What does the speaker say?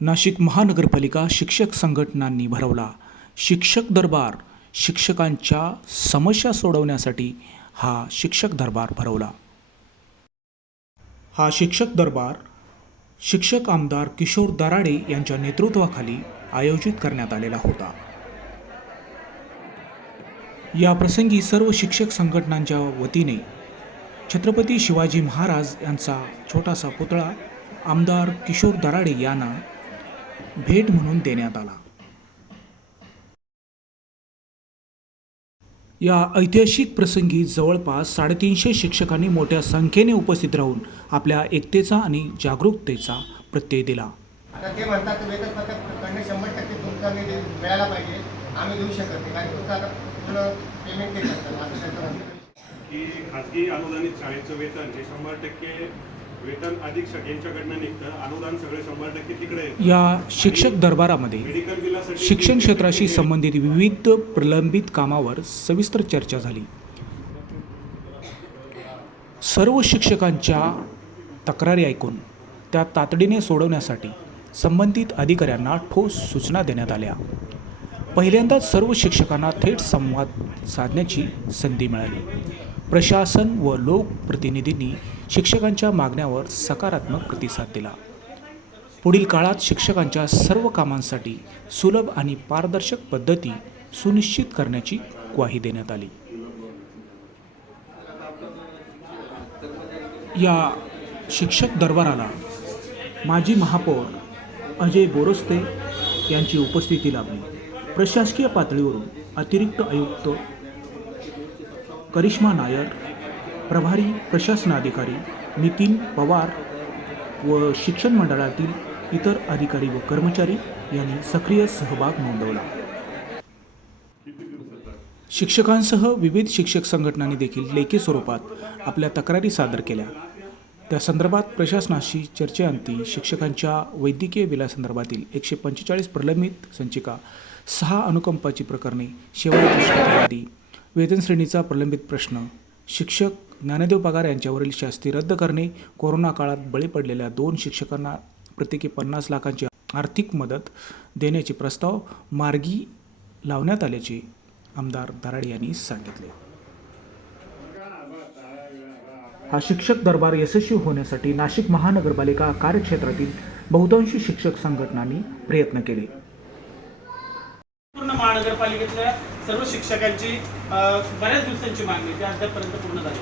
नाशिक महानगरपालिका शिक्षक संघटनांनी भरवला. शिक्षक दरबार शिक्षकांच्या समस्या सोडवण्यासाठी हा शिक्षक दरबार भरवला. हा शिक्षक दरबार शिक्षक आमदार किशोर दराडे यांच्या नेतृत्वाखाली आयोजित करण्यात आलेला होता. या प्रसंगी सर्व शिक्षक संघटनांच्या वतीने छत्रपती शिवाजी महाराज यांचा छोटासा पुतळा आमदार किशोर दराडे यांना भेट म्हणून देण्यात आला. या ऐतिहासिक प्रसंगी जवळपास साडेतीनशे शिक्षकांनी मोठ्या संख्येने उपस्थित राहून आपल्या एकतेचा आणि जागरूकतेचा प्रत्यय दिला. आता ते म्हणतात वेतन पथक कडनं शंभर टक्के तुमचा निधी मिळायला पाहिजे. आम्ही देऊ शकत नाही. कारण तुमचं आता पूर्ण पेमेंट ते करतात. असं त्यांचं म्हणणं आहे. की खाजगी अनुदानित शाळेचं वेतन हे शंभर टक्के वेतन अधीक्षक यांच्याकडनं निघतं. अनुदान सगळे शंभर टक्के तिकडे. या शिक्षक दरबारामध्ये मेडिकल बिलासाठी शिक्षण क्षेत्राशी संबंधित विविध प्रलंबित कामावर सविस्तर चर्चा झाली. सर्व शिक्षकांच्या तक्रारी ऐकून त्या तातडीने सोडवण्यासाठी संबंधित अधिकाऱ्यांना ठोस सूचना देण्यात आल्या. पहिल्यांदाच सर्व शिक्षकांना थेट संवाद साधण्याची संधी मिळाली. प्रशासन व लोकप्रतिनिधींनी शिक्षकांच्या मागण्यावर सकारात्मक प्रतिसाद दिला. पुढील काळात शिक्षकांच्या सर्व कामांसाठी सुलभ आणि पारदर्शक पद्धती सुनिश्चित करण्याची ग्वाही देण्यात आली. या शिक्षक दरबाराला माजी महापौर अजय बोरस्ते यांची उपस्थिती लाभली. प्रशासकीय पातळीवरून अतिरिक्त आयुक्त करिश्मा नायर प्रभारी प्रशासनाधिकारी नितीन पवार व शिक्षण मंडळातील इतर अधिकारी व कर्मचारी यांनी सक्रिय सहभाग नोंदवला. शिक्षकांसह विविध शिक्षक संघटनांनी देखील लेखी स्वरूपात आपल्या तक्रारी सादर केल्या. त्या संदर्भात प्रशासनाशी चर्चेअंती शिक्षकांच्या वैद्यकीय बिलासंदर्भातील एकशे पंचेचाळीस प्रलंबित संचिका सहा अनुकंपाची प्रकरणे शेवटची वेतन श्रेणीचा प्रलंबित प्रश्न. शिक्षक ज्ञानदेव पगार यांच्यावरील शास्ती रद्द करणे कोरोना काळात बळी पडलेल्या दोन शिक्षकांना प्रत्येकी पन्नास लाखांची आर्थिक मदत देण्याचे प्रस्ताव मार्गी लावण्यात आल्याचे आमदार दराड यांनी सांगितले. हा शिक्षक दरबार यशस्वी होण्यासाठी नाशिक महानगरपालिका कार्यक्षेत्रातील बहुतांशी शिक्षक संघटनांनी प्रयत्न केले. पूर्ण महानगरपालिकेतल्या सर्व शिक्षकांची बऱ्याच दिवसांची मागणी ती अद्यापपर्यंत पूर्ण झाली.